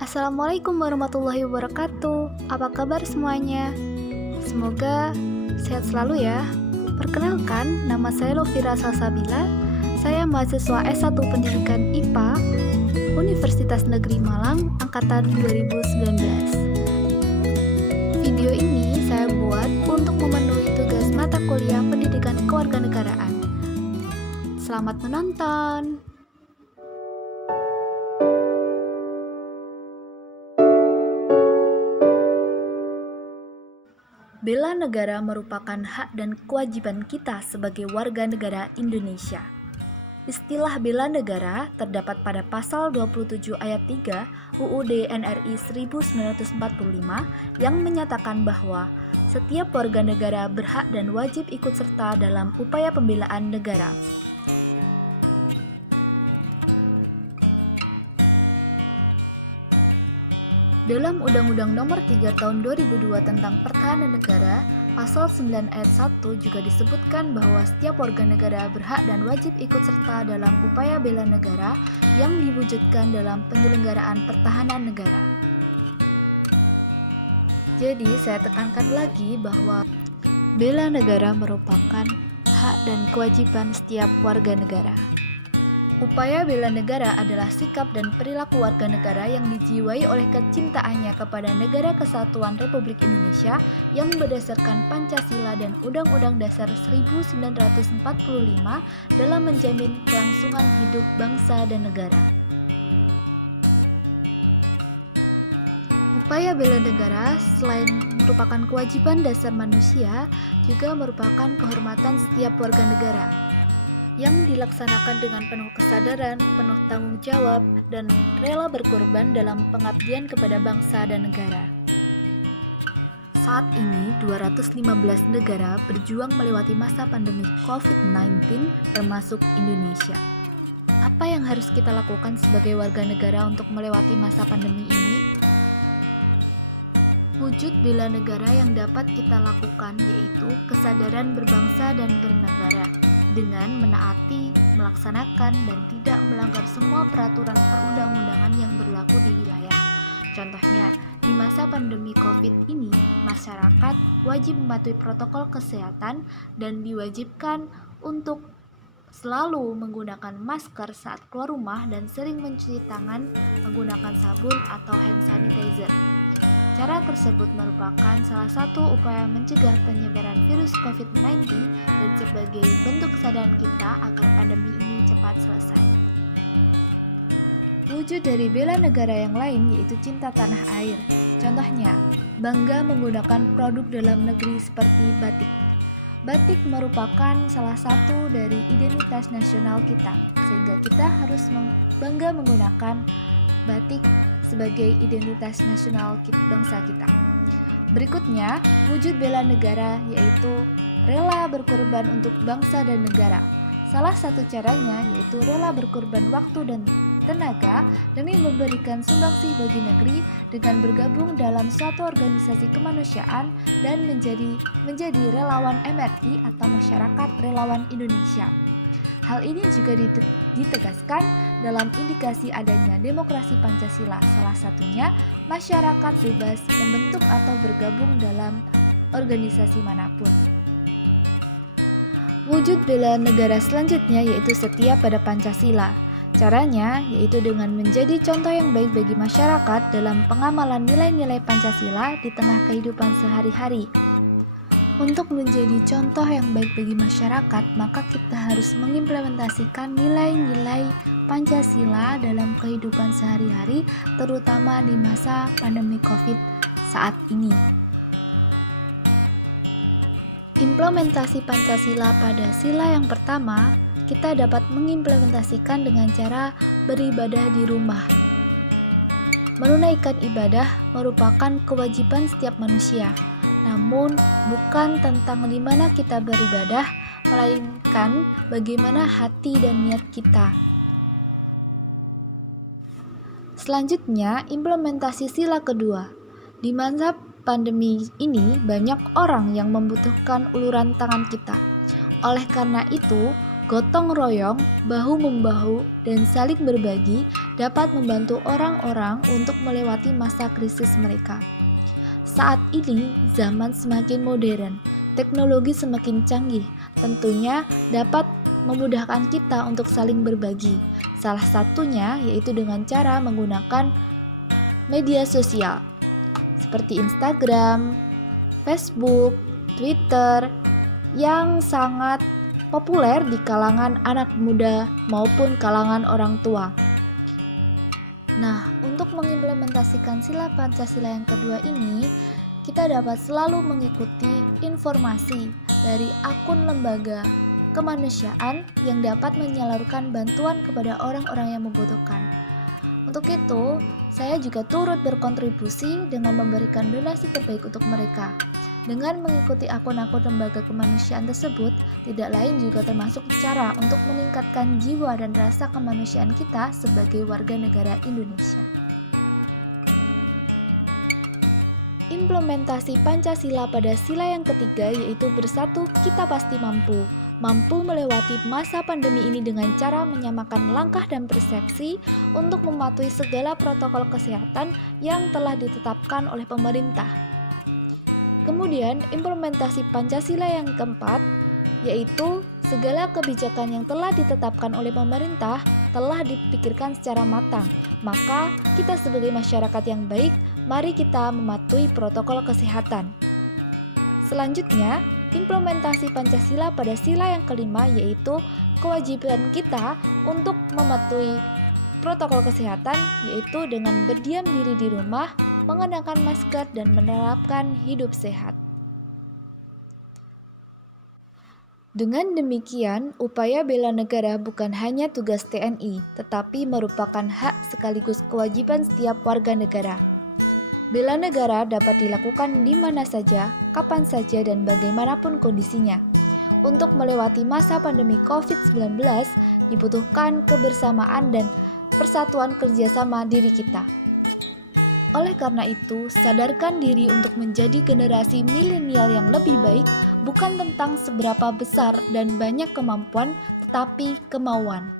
Assalamualaikum warahmatullahi wabarakatuh. Apa kabar semuanya? Semoga sehat selalu ya. Perkenalkan, nama saya Lovira Salsabila. Saya mahasiswa S1 Pendidikan IPA Universitas Negeri Malang angkatan 2019. Video ini saya buat untuk memenuhi tugas mata kuliah Pendidikan Kewarganegaraan. Selamat menonton. Bela negara merupakan hak dan kewajiban kita sebagai warga negara Indonesia. Istilah bela negara terdapat pada pasal 27 ayat 3 UUD NRI 1945 yang menyatakan bahwa setiap warga negara berhak dan wajib ikut serta dalam upaya pembelaan negara. Dalam Undang-Undang Nomor 3 Tahun 2002 tentang Pertahanan Negara, Pasal 9 ayat 1 juga disebutkan bahwa setiap warga negara berhak dan wajib ikut serta dalam upaya bela negara yang diwujudkan dalam penyelenggaraan pertahanan negara. Jadi, saya tekankan lagi bahwa bela negara merupakan hak dan kewajiban setiap warga negara. Upaya bela negara adalah sikap dan perilaku warga negara yang dijiwai oleh kecintaannya kepada Negara Kesatuan Republik Indonesia yang berdasarkan Pancasila dan Undang-Undang Dasar 1945 dalam menjamin kelangsungan hidup bangsa dan negara. Upaya bela negara selain merupakan kewajiban dasar manusia, juga merupakan kehormatan setiap warga negara yang dilaksanakan dengan penuh kesadaran, penuh tanggung jawab, dan rela berkorban dalam pengabdian kepada bangsa dan negara. Saat ini, 215 negara berjuang melewati masa pandemi COVID-19, termasuk Indonesia. Apa yang harus kita lakukan sebagai warga negara untuk melewati masa pandemi ini? Wujud bela negara yang dapat kita lakukan yaitu kesadaran berbangsa dan bernegara, dengan menaati, melaksanakan, dan tidak melanggar semua peraturan perundang-undangan yang berlaku di wilayah. Contohnya, di masa pandemi COVID ini, masyarakat wajib mematuhi protokol kesehatan dan diwajibkan untuk selalu menggunakan masker saat keluar rumah dan sering mencuci tangan menggunakan sabun atau hand sanitizer. Cara tersebut merupakan salah satu upaya mencegah penyebaran virus COVID-19 dan sebagai bentuk kesadaran kita agar pandemi ini cepat selesai. Wujud dari bela negara yang lain yaitu cinta tanah air. Contohnya, bangga menggunakan produk dalam negeri seperti batik. Batik merupakan salah satu dari identitas nasional kita, sehingga kita harus bangga menggunakan batik sebagai identitas nasional bangsa kita. Berikutnya, wujud bela negara yaitu rela berkorban untuk bangsa dan negara. Salah satu caranya yaitu rela berkorban waktu dan tenaga demi memberikan sumbangsih bagi negeri dengan bergabung dalam suatu organisasi kemanusiaan dan menjadi relawan MRI atau Masyarakat Relawan Indonesia. Hal ini juga ditegaskan dalam indikasi adanya demokrasi Pancasila, salah satunya masyarakat bebas membentuk atau bergabung dalam organisasi manapun. Wujud bela negara selanjutnya yaitu setia pada Pancasila. Caranya yaitu dengan menjadi contoh yang baik bagi masyarakat dalam pengamalan nilai-nilai Pancasila di tengah kehidupan sehari-hari. Untuk menjadi contoh yang baik bagi masyarakat, maka kita harus mengimplementasikan nilai-nilai Pancasila dalam kehidupan sehari-hari, terutama di masa pandemi COVID saat ini. Implementasi Pancasila pada sila yang pertama, kita dapat mengimplementasikan dengan cara beribadah di rumah. Menunaikan ibadah merupakan kewajiban setiap manusia. Namun, bukan tentang di mana kita beribadah, melainkan bagaimana hati dan niat kita. Selanjutnya, implementasi sila kedua. Di masa pandemi ini, banyak orang yang membutuhkan uluran tangan kita. Oleh karena itu, Gotong royong, bahu-membahu, dan saling berbagi dapat membantu orang-orang untuk melewati masa krisis mereka. Saat ini, zaman semakin modern, teknologi semakin canggih, tentunya dapat memudahkan kita untuk saling berbagi. Salah satunya yaitu dengan cara menggunakan media sosial seperti Instagram, Facebook, Twitter, yang sangat populer di kalangan anak muda maupun kalangan orang tua. Nah, untuk mengimplementasikan sila Pancasila yang kedua ini, kita dapat selalu mengikuti informasi dari akun lembaga kemanusiaan yang dapat menyalurkan bantuan kepada orang-orang yang membutuhkan. Untuk itu, saya juga turut berkontribusi dengan memberikan donasi terbaik untuk mereka. Dengan mengikuti akun-akun lembaga kemanusiaan tersebut, tidak lain juga termasuk cara untuk meningkatkan jiwa dan rasa kemanusiaan kita sebagai warga negara Indonesia. Implementasi Pancasila pada sila yang ketiga yaitu bersatu kita pasti mampu. Mampu melewati masa pandemi ini dengan cara menyamakan langkah dan persepsi untuk mematuhi segala protokol kesehatan yang telah ditetapkan oleh pemerintah. Kemudian, implementasi Pancasila yang keempat, yaitu segala kebijakan yang telah ditetapkan oleh pemerintah telah dipikirkan secara matang. Maka, kita sebagai masyarakat yang baik, mari kita mematuhi protokol kesehatan. Selanjutnya, implementasi Pancasila pada sila yang kelima, yaitu kewajiban kita untuk mematuhi protokol kesehatan, yaitu dengan berdiam diri di rumah, mengenakan masker, dan menerapkan hidup sehat. Dengan demikian, upaya bela negara bukan hanya tugas TNI, tetapi merupakan hak sekaligus kewajiban setiap warga negara. Bela negara dapat dilakukan di mana saja, kapan saja, dan bagaimanapun kondisinya. Untuk melewati masa pandemi COVID-19, dibutuhkan kebersamaan dan persatuan kerjasama diri kita. Oleh karena itu, sadarkan diri untuk menjadi generasi milenial yang lebih baik, bukan tentang seberapa besar dan banyak kemampuan, tetapi kemauan.